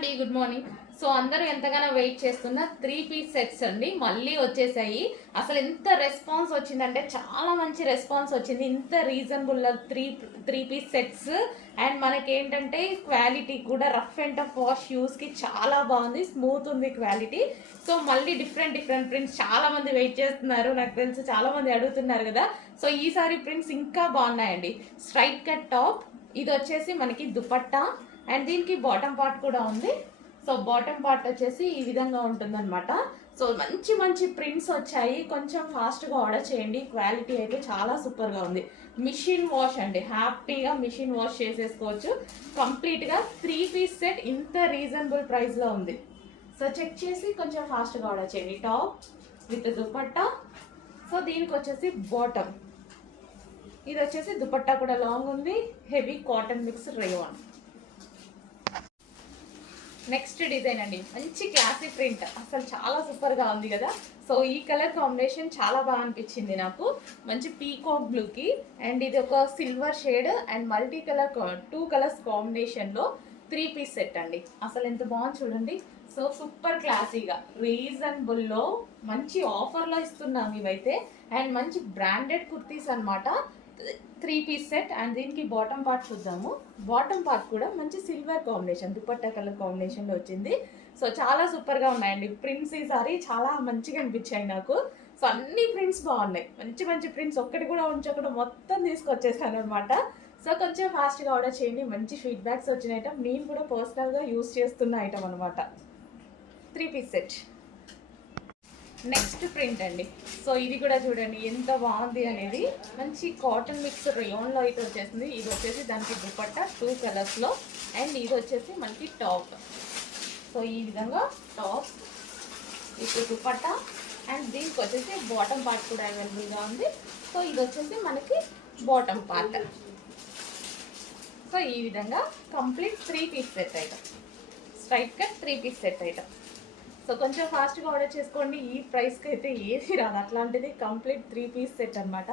అండి, good morning. So అందరూ ఎంతగానో వెయిట్ చేస్తున్న 3 పీస్ సెట్స్ అండి మళ్ళీ వచ్చేసాయి. అసలు ఎంత రెస్పాన్స్ వచ్చిందంటే చాలా మంచి రెస్పాన్స్ వచ్చింది. ఇంత reasonable three piece sets and మనకేంటంటే క్వాలిటీ కూడా రఫ్ అండ్ టఫ్ వాష్ యూస్కి చాలా బాగుంది, స్మూత్ ఉంది క్వాలిటీ. సో మళ్ళీ డిఫరెంట్ ప్రింట్స్ చాలా మంది వెయిట్ చేస్తున్నారు, నాకు తెలుసు చాలా మంది అడుగుతున్నారు కదా. సో ఈసారి ప్రింట్స్ ఇంకా బాగున్నాయండి. స్ట్రైట్ కట్ టాప్, ఇది వచ్చేసి మనకి దుపట్టా అండ్ దీనికి బాటమ్ పార్ట్ కూడా ఉంది. సో బాటమ్ పార్ట్ వచ్చేసి ఈ విధంగా ఉంటుందన్నమాట. సో మంచి ప్రింట్స్ వచ్చాయి, కొంచెం ఫాస్ట్గా ఆర్డర్ చేయండి. క్వాలిటీ అయితే చాలా సూపర్గా ఉంది. మిషన్ వాష్ అండి, హ్యాపీగా మిషన్ వాష్ చేసేసుకోవచ్చు. కంప్లీట్గా 3 పీస్ సెట్ ఇంత రీజనబుల్ ప్రైస్లో ఉంది. సో చెక్ చేసి కొంచెం ఫాస్ట్గా ఆర్డర్ చేయండి. Top with dupatta. సో దీనికి వచ్చేసి బాటమ్, ఇది వచ్చేసి దుపట్టా కూడా లాంగ్ ఉంది, heavy cotton mix rayon. Next design అండి, మంచి క్లాసీ ప్రింట్, అసలు చాలా సూపర్గా ఉంది కదా. సో ఈ కలర్ కాంబినేషన్ చాలా బాగా అనిపించింది నాకు, మంచి పీకాక్ బ్లూకి అండ్ ఇది ఒక silver shade and multi colour 2 colours కాంబినేషన్లో 3 పీస్ సెట్ అండి. అసలు ఎంత బాగుంది చూడండి. సో సూపర్ క్లాసీగా రీజనబుల్లో మంచి ఆఫర్లో ఇస్తున్నాం ఇవైతే. అండ్ మంచి బ్రాండెడ్ కుర్తీస్ అనమాట. 3 పీస్ సెట్ అండ్ దీనికి బాటమ్ పార్ట్ చూద్దాము. బాటమ్ పార్ట్ కూడా మంచి సిల్వర్ కాంబినేషన్, దుపట్టా కలర్ కాంబినేషన్లో వచ్చింది. సో చాలా సూపర్గా ఉన్నాయండి ప్రింట్స్. ఈసారి చాలా మంచిగా అనిపించాయి నాకు. సో అన్ని ప్రింట్స్ బాగున్నాయి, మంచి ప్రింట్స్, ఒక్కటి కూడా ఉంచకుండా మొత్తం తీసుకొచ్చేసాను అనమాట. సో కొంచెం ఫాస్ట్గా ఆర్డర్ చేయండి. మంచి ఫీడ్బ్యాక్స్ వచ్చిన ఐటమ్, నేను కూడా పర్సనల్గా యూస్ చేస్తున్న ఐటమ్ అనమాట. 3 పీస్ సెట్. నెక్స్ట్ ప్రింట్ అండి. సో ఇది కూడా చూడండి ఎంత బాగుంది అనేది, మంచి కాటన్ మిక్స్ రేయాన్లో అయితే వచ్చేసింది. ఇది వచ్చేసి దానికి దుపట్టా 2 కలర్స్లో అండ్ ఇది వచ్చేసి మనకి టాప్. సో ఈ విధంగా టాప్ విత్ దుపట్టా అండ్ దీనికి వచ్చేసి బాటమ్ పార్ట్ కూడా అవైలబుల్గా ఉంది. సో ఇది వచ్చేసి మనకి బాటమ్ పార్ట్. సో ఈ విధంగా complete 3 piece set item, straight cut 3 piece set item. So కొంచెం ఫాస్ట్గా ఆర్డర్ చేసుకోండి. ఈ ప్రైస్కి అయితే ఏది రాదు, అట్లాంటిది కంప్లీట్ 3 పీస్ సెట్ అనమాట.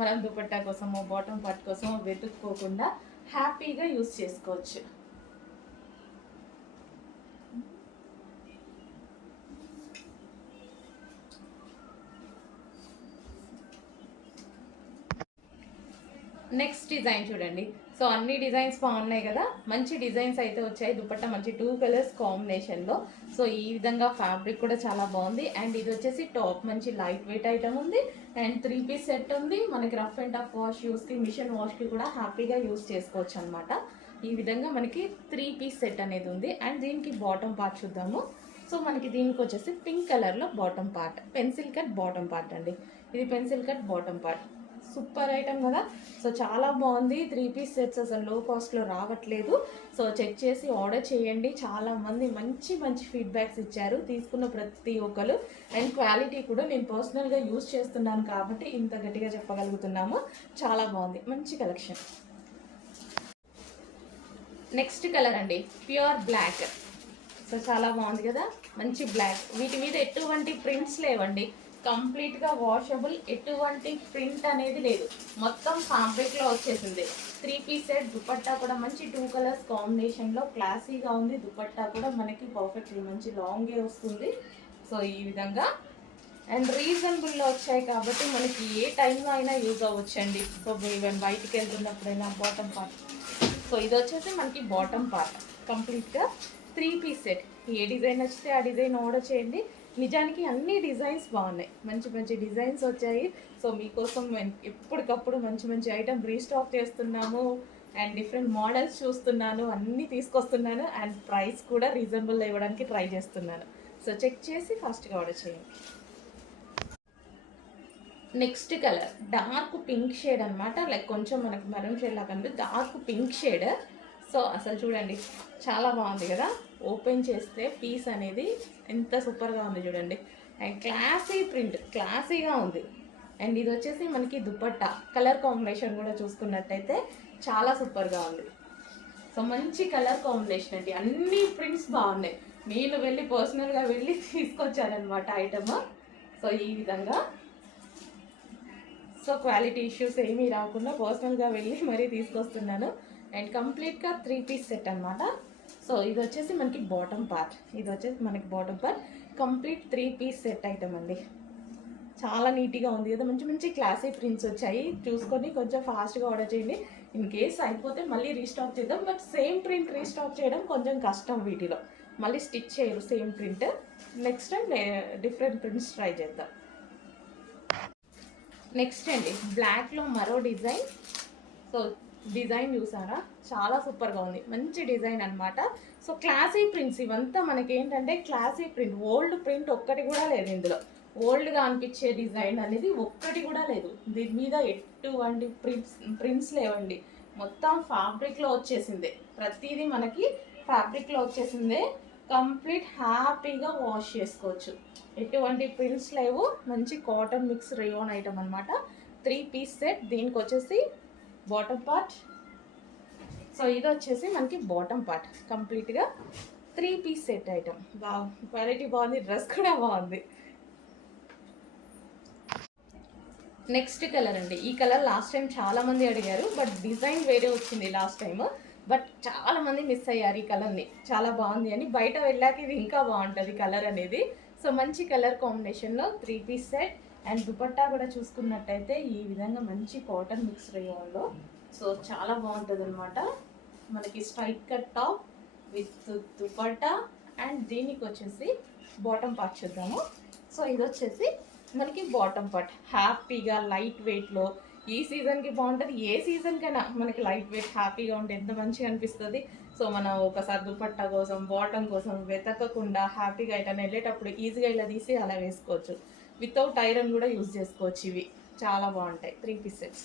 మనం దుపట్టా కోసమో బాటమ్ పార్ట్ కోసమో వెతుక్కోకుండా హ్యాపీగా యూస్ చేసుకోవచ్చు. నెక్స్ట్ డిజైన్ చూడండి. సో అన్ని డిజైన్స్ బాగున్నాయి కదా, మంచి డిజైన్స్ అయితే వచ్చాయి. దుపట్టా మంచి 2 కలర్స్ కాంబినేషన్లో. సో ఈ విధంగా ఫ్యాబ్రిక్ కూడా చాలా బాగుంది. అండ్ ఇది వచ్చేసి టాప్ మంచి లైట్ వెయిట్ ఐటమ్ ఉంది అండ్ 3 పీస్ సెట్ ఉంది. మనకి రఫ్ అండ్ టఫ్ వాష్ యూస్కి, మిషన్ వాష్కి కూడా హ్యాపీగా యూస్ చేసుకోవచ్చు అనమాట. ఈ విధంగా మనకి 3 పీస్ సెట్ అనేది ఉంది. అండ్ దీనికి బాటమ్ పార్ట్ చూద్దాము. సో మనకి దీనికి వచ్చేసి పింక్ కలర్లో bottom part, pencil cut bottom part అండి. ఇది pencil cut bottom part, super item కదా. సో చాలా బాగుంది. 3 పీస్ సెట్స్ అసలు లో కాస్ట్లో రావట్లేదు. సో చెక్ చేసి ఆర్డర్ చేయండి. చాలామంది మంచి ఫీడ్బ్యాక్స్ ఇచ్చారు తీసుకున్న ప్రతి ఒక్కరు. అండ్ క్వాలిటీ కూడా నేను పర్సనల్గా యూస్ చేస్తున్నాను కాబట్టి ఇంత గట్టిగా చెప్పగలుగుతున్నాము. చాలా బాగుంది, మంచి కలెక్షన్. నెక్స్ట్ కలర్ అండి, ప్యూర్ బ్లాక్. సో చాలా బాగుంది కదా, మంచి బ్లాక్. వీటి మీద ఎటువంటి ప్రింట్స్ లేవండి, కంప్లీట్గా వాషబుల్, ఎటువంటి ప్రింట్ అనేది లేదు, మొత్తం ఫ్యాబ్రిక్లో వచ్చేసింది. 3 పీస్ సెట్. దుపట్టా కూడా మంచి 2 కలర్స్ కాంబినేషన్లో క్లాసీగా ఉంది. దుపట్టా కూడా మనకి పర్ఫెక్ట్ మంచి లాంగే వస్తుంది. సో ఈ విధంగా అండ్ రీజనబుల్లో వచ్చాయి కాబట్టి మనకి ఏ టైంలో అయినా యూజ్ అవ్వచ్చండి. సో ఈవెన్ బయటికి వెళ్తున్నప్పుడైనా. బాటమ్ పార్ట్, సో ఇది వచ్చేసి మనకి బాటమ్ పార్ట్. కంప్లీట్గా 3 పీస్ సెట్. ఏ డిజైన్ నచ్చితే ఆ డిజైన్ ఆర్డర్ చేయండి. నిజానికి అన్ని డిజైన్స్ బాగున్నాయి, మంచి డిజైన్స్ వచ్చాయి. సో మీకోసం ఎప్పటికప్పుడు మంచి ఐటమ్ రీస్టాక్ చేస్తున్నాము అండ్ డిఫరెంట్ మోడల్స్ చూస్తున్నాను, అన్నీ తీసుకొస్తున్నాను అండ్ ప్రైస్ కూడా రీజనబుల్ ఇవ్వడానికి ట్రై చేస్తున్నాను. సో చెక్ చేసి ఫాస్ట్గా ఆర్డర్ చేయండి. Next colour dark pink shade అనమాట, లైక్ కొంచెం మనకి మెరూన్ షేడ్ లాగా కనిపిస్తుంది, డార్క్ పింక్ షేడ్. సో అసలు చూడండి చాలా బాగుంది కదా. ఓపెన్ చేస్తే పీస్ అనేది ఎంత సూపర్గా ఉంది చూడండి. అండ్ క్లాసీ ప్రింట్, క్లాసీగా ఉంది. అండ్ ఇది వచ్చేసి మనకి దుపట్టా కలర్ కాంబినేషన్ కూడా చూసుకున్నట్టయితే చాలా సూపర్గా ఉంది. సో మంచి కలర్ కాంబినేషన్ అండి, అన్ని ప్రింట్స్ బాగున్నాయి. నేను పర్సనల్గా వెళ్ళి తీసుకొచ్చానమాట ఐటమ్. సో ఈ విధంగా సో క్వాలిటీ ఇష్యూస్ ఏమీ రాకుండా పర్సనల్గా వెళ్ళి మరీ తీసుకొస్తున్నాను. అండ్ కంప్లీట్గా 3 పీస్ సెట్ అనమాట. సో ఇది వచ్చేసి మనకి బాటమ్ పార్ట్, ఇది వచ్చేసి మనకి bottom part. Complete 3 piece set item అండి. చాలా నీట్గా ఉంది కదా, మంచి మంచి క్లాసీ ప్రింట్స్ వచ్చాయి. చూసుకొని కొంచెం ఫాస్ట్గా ఆర్డర్ చేయండి. ఇన్ కేస్ అయిపోతే మళ్ళీ రీస్టాక్ చేద్దాం. బట్ సేమ్ ప్రింట్ రీస్టాక్ చేయడం కొంచెం కష్టం, వీటిలో మళ్ళీ స్టిచ్ చేయరు same print. Next time different prints try చేద్దాం. నెక్స్ట్ అండి బ్లాక్లో మరో డిజైన్. సో డిజైన్ చూసారా, చాలా సూపర్గా ఉంది, మంచి డిజైన్ అనమాట. సో క్లాసీ ప్రింట్స్ ఇవంతా మనకి ఏంటంటే క్లాసీ ప్రింట్, ఓల్డ్ ప్రింట్ ఒక్కటి కూడా లేదు ఇందులో. ఓల్డ్గా అనిపించే డిజైన్ అనేది ఒక్కటి కూడా లేదు. దీని మీద ఎటువంటి ప్రింట్స్ లేవండి. మొత్తం ఫ్యాబ్రిక్లో వచ్చేసిందే, ప్రతిదీ మనకి ఫ్యాబ్రిక్లో వచ్చేసిందే. కంప్లీట్ హ్యాపీగా వాష్ చేసుకోవచ్చు, ఎటువంటి ప్రింట్స్ లేవు. మంచి కాటన్ మిక్స్ రేయాన్ ఐటమ్ అనమాట. 3 పీస్ సెట్. దీనికి వచ్చేసి బాటమ్ పార్ట్. సో ఇది వచ్చేసి మనకి బాటమ్ పార్ట్ కంప్లీట్గా 3 పీస్ సెట్ ఐటమ్. క్వాలిటీ బాగుంది, డ్రెస్ కూడా బాగుంది. నెక్స్ట్ కలర్ అండి. ఈ కలర్ లాస్ట్ టైం చాలామంది అడిగారు, బట్ డిజైన్ వేరే వచ్చింది లాస్ట్ టైం. బట్ చాలామంది మిస్ అయ్యారు ఈ కలర్ని, చాలా బాగుంది అని. బయట వెళ్ళాక ఇది ఇంకా బాగుంటుంది కలర్ అనేది. సో మంచి కలర్ కాంబినేషన్లో 3 పీస్ సెట్. అండ్ దుపట్టా కూడా చూసుకున్నట్టయితే ఈ విధంగా మంచి కాటన్ మిక్స్ రేయాన్లో. సో చాలా బాగుంటుంది అనమాట. మనకి straight cut top with dupatta. And దీనికి వచ్చేసి బాటమ్ పార్ట్ చూద్దాము. సో ఇది వచ్చేసి మనకి బాటమ్ పార్ట్. హ్యాపీగా లైట్ వెయిట్లో ఈ సీజన్కి బాగుంటుంది, ఏ సీజన్కైనా మనకి లైట్ వెయిట్ హ్యాపీగా ఉంటే ఎంత మంచిగా అనిపిస్తుంది. సో మనం ఒకసారి దుపట్టా కోసం బాటమ్ కోసం వెతకకుండా హ్యాపీగా ఎటైనా వెళ్ళేటప్పుడు ఈజీగా ఇలా తీసి అలా వేసుకోవచ్చు. వితౌట్ ఐరన్ కూడా యూజ్ చేసుకోవచ్చు. ఇవి చాలా బాగుంటాయి 3 piece sets.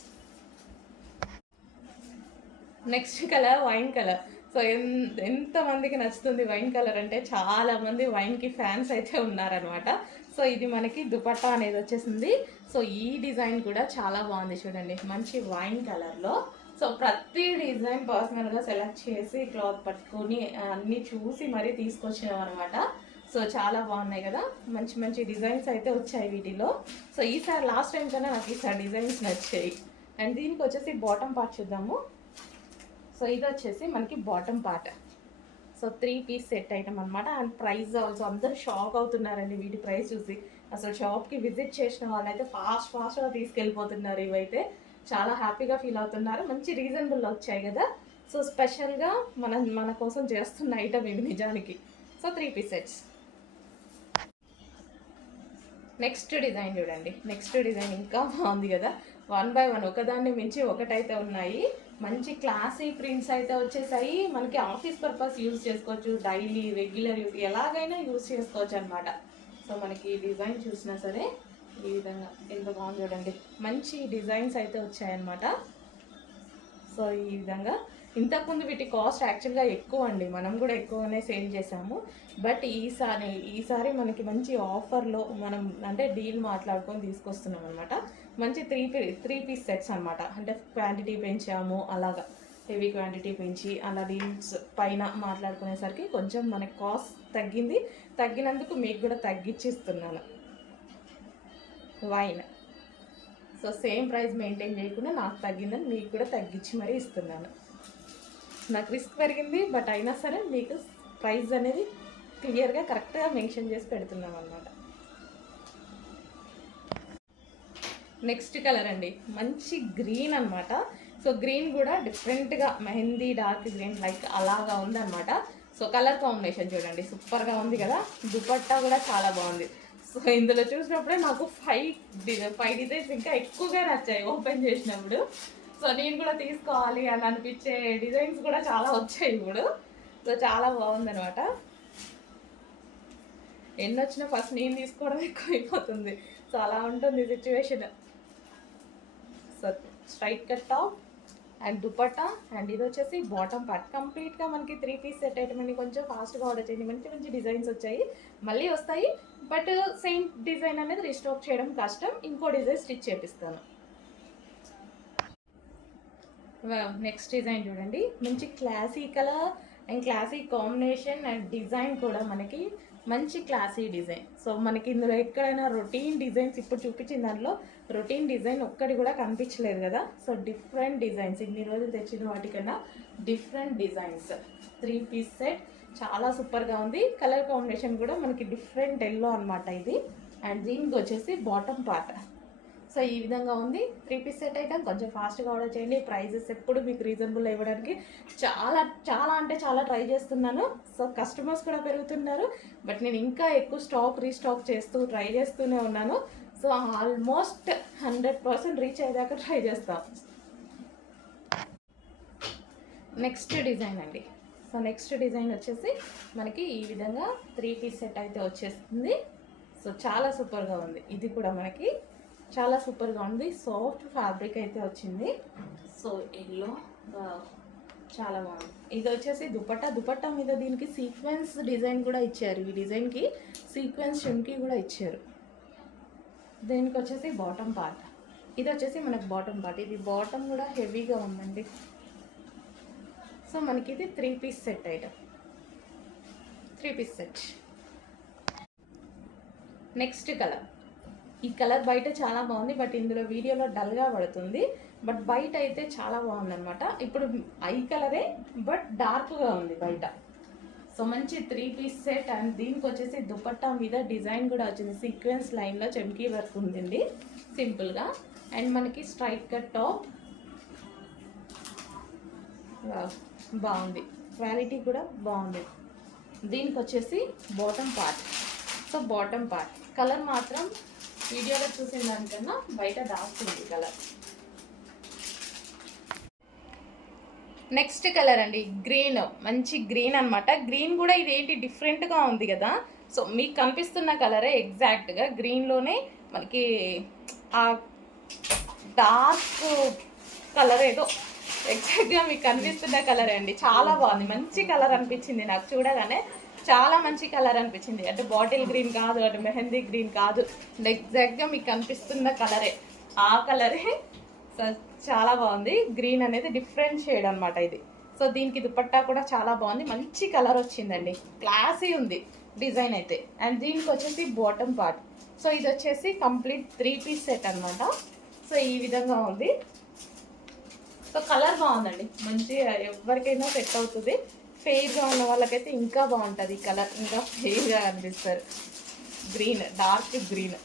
Next colour wine colour. So ఎంతమందికి నచ్చుతుంది వైన్ కలర్ అంటే, చాలామంది వైన్కి ఫ్యాన్స్ అయితే ఉన్నారనమాట. సో ఇది మనకి దుపట్టా అనేది వచ్చేసింది. సో ఈ డిజైన్ కూడా చాలా బాగుంది చూడండి, మంచి వైన్ కలర్లో. సో ప్రతి డిజైన్ పర్సనల్గా సెలెక్ట్ చేసి క్లాత్ పట్టుకొని అన్నీ చూసి మరీ తీసుకొచ్చినాం అనమాట. సో చాలా బాగున్నాయి కదా, మంచి మంచి డిజైన్స్ అయితే వచ్చాయి వీటిలో. సో ఈసారి లాస్ట్ టైం కన్నా నాకు ఈసారి డిజైన్స్ నచ్చాయి. అండ్ దీనికి వచ్చేసి బాటమ్ పార్ట్ చూద్దాము. సో ఇది వచ్చేసి మనకి bottom part. So 3 piece set item అనమాట. అండ్ ప్రైస్ ఆల్సో అందరూ షాక్ అవుతున్నారండి వీటి ప్రైస్ చూసి. అసలు షాప్కి విజిట్ చేసిన వాళ్ళైతే ఫాస్ట్గా తీసుకెళ్ళిపోతున్నారు. ఇవైతే చాలా హ్యాపీగా ఫీల్ అవుతున్నారు. మంచి రీజనబుల్ వచ్చాయి కదా. సో స్పెషల్గా మన కోసం చేస్తున్న ఐటమ్ ఇవి నిజానికి. So 3 piece sets. Next design చూడండి. నెక్స్ట్ డిజైన్ ఇంకా బాగుంది కదా, 1 by 1 ఒకదాన్ని మించి ఒకటైతే ఉన్నాయి. మంచి క్లాసీ ప్రింట్స్ అయితే వచ్చేసాయి. మనకి ఆఫీస్ పర్పస్ యూజ్ చేసుకోవచ్చు, డైలీ రెగ్యులర్ యూజ్ ఎలాగైనా యూజ్ చేసుకోవచ్చు అనమాట. సో మనకి డిజైన్ చూసినా సరే ఈ విధంగా ఎంత బాగుంది చూడండి, మంచి డిజైన్స్ అయితే వచ్చాయన్నమాట. సో ఈ విధంగా ఇంతకుముందు వీటి కాస్ట్ యాక్చువల్గా ఎక్కువ అండి, మనం కూడా ఎక్కువనే సేల్ చేసాము. బట్ ఈసారి మనకి మంచి ఆఫర్లో మనం అంటే డీల్ మాట్లాడుకొని తీసుకొస్తున్నాం అనమాట. మంచి 3 పీస్ సెట్స్ అనమాట. అంటే క్వాంటిటీ పెంచాము, అలాగా హెవీ క్వాంటిటీ పెంచి అలా డీల్స్ పైన మాట్లాడుకునేసరికి కొంచెం మనకి కాస్ట్ తగ్గింది. తగ్గినందుకు మీకు కూడా తగ్గించి ఇస్తున్నాను wine. So same price maintain చేయకుండా నాకు తగ్గిందని మీకు కూడా తగ్గించి మరీ ఇస్తున్నాను. నాకు రిస్క్ పెరిగింది, బట్ అయినా సరే మీకు ప్రైస్ అనేది క్లియర్గా కరెక్ట్గా మెన్షన్ చేసి పెడుతున్నాం అన్నమాట. నెక్స్ట్ కలర్ అండి, మంచి గ్రీన్ అనమాట. సో గ్రీన్ కూడా డిఫరెంట్గా మెహందీ డార్క్ గ్రీన్ లైక్ అలాగా ఉందన్నమాట. సో కలర్ కాంబినేషన్ చూడండి, సూపర్గా ఉంది కదా. దుపట్టా కూడా చాలా బాగుంది. సో ఇందులో చూసినప్పుడే నాకు 5 డిజైన్స్ ఇంకా ఎక్కువగా నచ్చాయి ఓపెన్ చేసినప్పుడు. సో నేను కూడా తీసుకోవాలి అని అనిపించే డిజైన్స్ కూడా చాలా వచ్చాయి ఇప్పుడు. సో చాలా బాగుందనమాట. ఎన్ని వచ్చినా ఫస్ట్ నేను తీసుకోవడం ఎక్కువ అయిపోతుంది. సో అలా ఉంటుంది situation. So straight cut top and dupatta. And ఇది వచ్చేసి బాటమ్ పార్ట్. కంప్లీట్గా మనకి 3 పీస్ సెట్ ఐటమ్. కొంచెం ఫాస్ట్గా ఆర్డర్ చేయండి, మంచి మంచి డిజైన్స్ వచ్చాయి, మళ్ళీ వస్తాయి. బట్ సేమ్ డిజైన్ అనేది రీస్టాక్ చేయడం కష్టం, ఇంకో డిజైన్ స్టిచ్ చేపిస్తాను. నెక్స్ట్ డిజైన్ చూడండి, మంచి classy colour and classy combination and design కూడా మనకి మంచి క్లాసీ డిజైన్. సో మనకి ఇందులో ఎక్కడైనా రొటీన్ డిజైన్స్ ఇప్పుడు చూపించిన దాంట్లో రొటీన్ డిజైన్ ఒక్కటి కూడా కనిపించలేదు కదా. సో డిఫరెంట్ డిజైన్స్, ఇన్ని రోజులు తెచ్చిన వాటికన్నా డిఫరెంట్ డిజైన్స్. 3 పీస్ సెట్ చాలా సూపర్గా ఉంది. కలర్ కాంబినేషన్ కూడా మనకి డిఫరెంట్ ఎల్లో అనమాట ఇది. అండ్ దీనికి వచ్చేసి బాటమ్ పార్ట్. సో ఈ విధంగా ఉంది 3 పీస్ సెట్ ఐటమ్. కొంచెం ఫాస్ట్గా ఆర్డర్ చేయండి. ప్రైజెస్ ఎప్పుడు మీకు రీజనబుల్ ఇవ్వడానికి చాలా అంటే చాలా ట్రై చేస్తున్నాను. సో కస్టమర్స్ కూడా పెరుగుతున్నారు, బట్ నేను ఇంకా ఎక్కువ స్టాక్ రీస్టాక్ చేస్తూ ట్రై చేస్తూనే ఉన్నాను. సో ఆల్మోస్ట్ 100% రీచ్ అయ్యేదాకా ట్రై చేస్తాం. నెక్స్ట్ డిజైన్ అండి. సో నెక్స్ట్ డిజైన్ వచ్చేసి మనకి ఈ విధంగా 3 పీస్ సెట్ అయితే వచ్చేస్తుంది. సో చాలా సూపర్గా ఉంది. ఇది కూడా మనకి చాలా సూపర్గా ఉంది. సాఫ్ట్ ఫ్యాబ్రిక్ అయితే వచ్చింది. సో ఎల్లో చాలా బాగుంది. ఇది వచ్చేసి దుపట్టా మీద దీనికి సీక్వెన్స్ డిజైన్ కూడా ఇచ్చారు. ఈ డిజైన్కి సీక్వెన్స్ చెమ్కి కూడా ఇచ్చారు. దీనికి వచ్చేసి బాటమ్ పార్ట్. ఇది వచ్చేసి మనకు బాటమ్ పార్ట్. ఇది బాటమ్ కూడా హెవీగా ఉందండి. సో మనకి ఇది 3 piece set item. 3 piece set. Next colour. ఈ కలర్ బయట చాలా బాగుంది, బట్ ఇందులో వీడియోలో డల్గా పడుతుంది. బట్ బయట అయితే చాలా బాగుంది అనమాట. ఇప్పుడు ఐ కలరే, బట్ డార్క్గా ఉంది బయట. సో మంచి 3 పీస్ సెట్. అండ్ దీనికి వచ్చేసి దుపట్టా మీద డిజైన్ కూడా వచ్చింది. సీక్వెన్స్ లైన్లో చెమ్కీ వర్క్ ఉందండి సింపుల్గా. అండ్ మనకి స్ట్రైట్ కట్ టాప్. బాగుంది, క్వాలిటీ కూడా బాగుంది. దీనికి వచ్చేసి bottom part. So bottom part colour మాత్రం వీడియోలో చూసిన దానికన్నా బయట డార్క్ ఉంది కలర్. నెక్స్ట్ కలర్ అండి గ్రీన్. మంచి గ్రీన్ అనమాట. గ్రీన్ కూడా ఇదేంటి డిఫరెంట్గా ఉంది కదా. సో మీకు కనిపిస్తున్న కలరే ఎగ్జాక్ట్గా గ్రీన్లోనే మనకి ఆ డార్క్ కలర్ ఏదో ఎగ్జాక్ట్గా మీకు కనిపిస్తున్న కలర్ అండి. చాలా బాగుంది, మంచి కలర్ అనిపించింది నాకు చూడగానే. చాలా మంచి కలర్ అనిపించింది. అంటే బాటిల్ గ్రీన్ కాదు, అంటే మెహందీ గ్రీన్ కాదు, ఎగ్జాక్ట్గా మీకు కనిపిస్తున్న కలరే, ఆ కలరే. సో చాలా బాగుంది. గ్రీన్ అనేది డిఫరెంట్ షేడ్ అనమాట ఇది. సో దీనికి దుపట్టా కూడా చాలా బాగుంది, మంచి కలర్ వచ్చిందండి, క్లాసీ ఉంది డిజైన్ అయితే. అండ్ దీనికి వచ్చేసి బాటమ్ పార్ట్. సో ఇది వచ్చేసి కంప్లీట్ 3 పీస్ సెట్ అనమాట. సో ఈ విధంగా ఉంది. సో కలర్ బాగుందండి, మంచిగా ఎవరికైనా సెట్ అవుతుంది. ఫెయిర్గా ఉన్న వాళ్ళకైతే ఇంకా బాగుంటుంది ఈ కలర్, ఇంకా ఫెయిర్గా అనిపిస్తారు. Green, dark green.